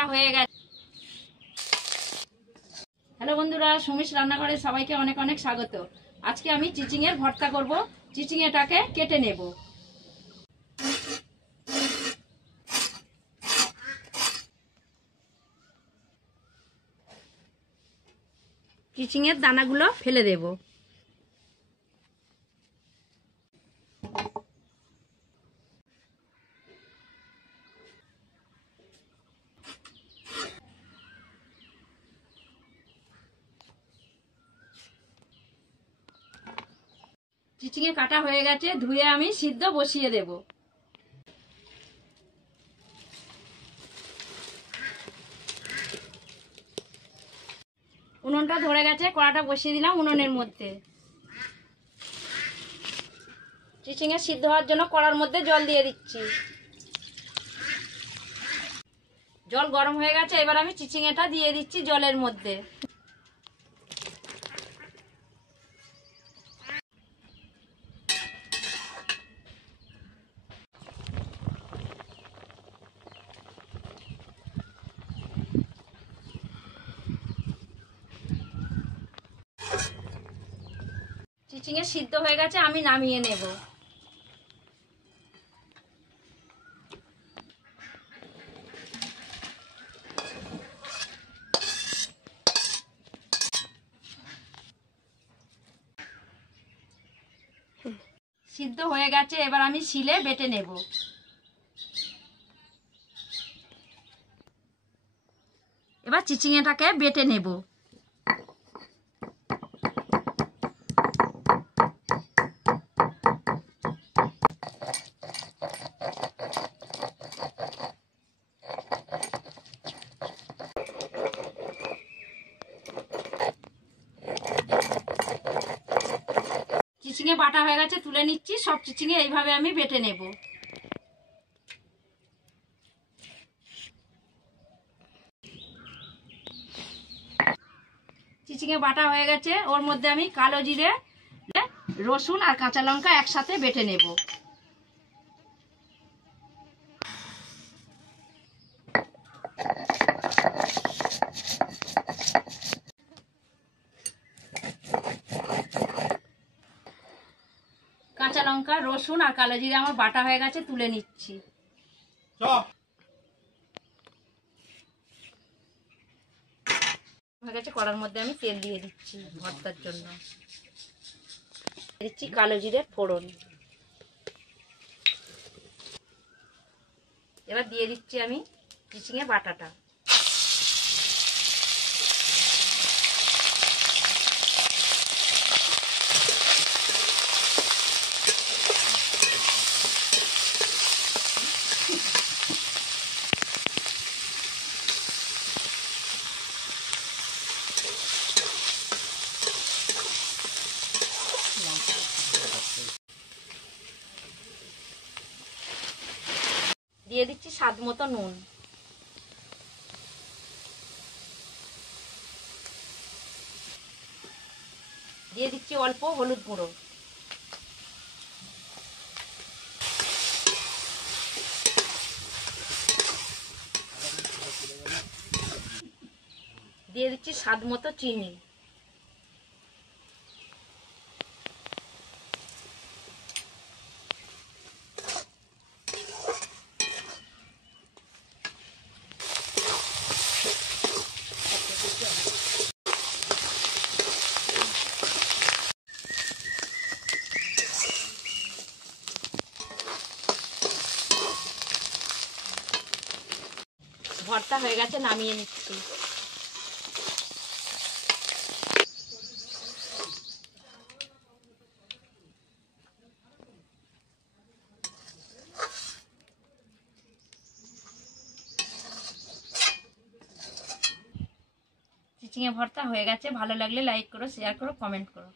কাটা হয়ে গেছে। হ্যালো বন্ধুরা, সুমিশ রান্নাঘরে সবাইকে অনেক অনেক স্বাগত। আজকে আমি চিচিংয়ের ভর্তা করব। চিচিংটাকে কেটে নেব। চিচিংয়ের দানাগুলো ফেলে দেব। চিচিংয়ে কাটা হয়ে গেছে, ধুয়ে আমি সিদ্ধ বসিয়ে দেব। উনুনটা ধরে গেছে, কড়াটা বসিয়ে দিলাম উনুনের মধ্যে। চিচিংয়ে সিদ্ধ হওয়ার জন্য কড়ার মধ্যে জল দিয়ে দিচ্ছি। জল গরম হয়ে গেছে, এবার আমি চিচিংয়েটা দিয়ে দিচ্ছি জলের মধ্যে। চিচিংয়ে সিদ্ধ হয়ে গেছে, আমি নামিয়ে নেব। সিদ্ধ হয়ে গেছে, এবার আমি শিলে বেটে নেব। এবার চিচিংটাকে বেটে নেব। চিচিংয়ে বাটা হয়ে গেছে, তুলে নিচ্ছি। সব চিচিংয়ে এইভাবে আমি বেটে নেব। চিচিংয়ে বাটা হয়ে গেছে, ওর মধ্যে আমি কালো জিরে, রসুন আর কাঁচা লঙ্কা একসাথে বেটে নেব। কাঁচা লঙ্কা, রসুন আর কালো জিরে আমার বাটা হয়ে গেছে, তুলে নিচ্ছি। হয়ে গেছে, কড়ার মধ্যে আমি তেল দিয়ে দিচ্ছি ভর্তার জন্য। দিচ্ছি কালো জিরে ফোড়ন। এবার দিয়ে দিচ্ছি আমি চিচিংয়ে বাটাটা। দিয়ে দিচ্ছি স্বাদ মতো নুন। দিয়ে দিচ্ছি অল্প হলুদ গুঁড়ো। দিয়ে দিচ্ছি স্বাদ মতো চিনি। ভর্তা হয়ে গেছে, নামিয়ে নিচ্ছি। চিচিংয়ে ভর্তা হয়ে গেছে। ভালো লাগলে লাইক করো, শেয়ার করো, কমেন্ট করো।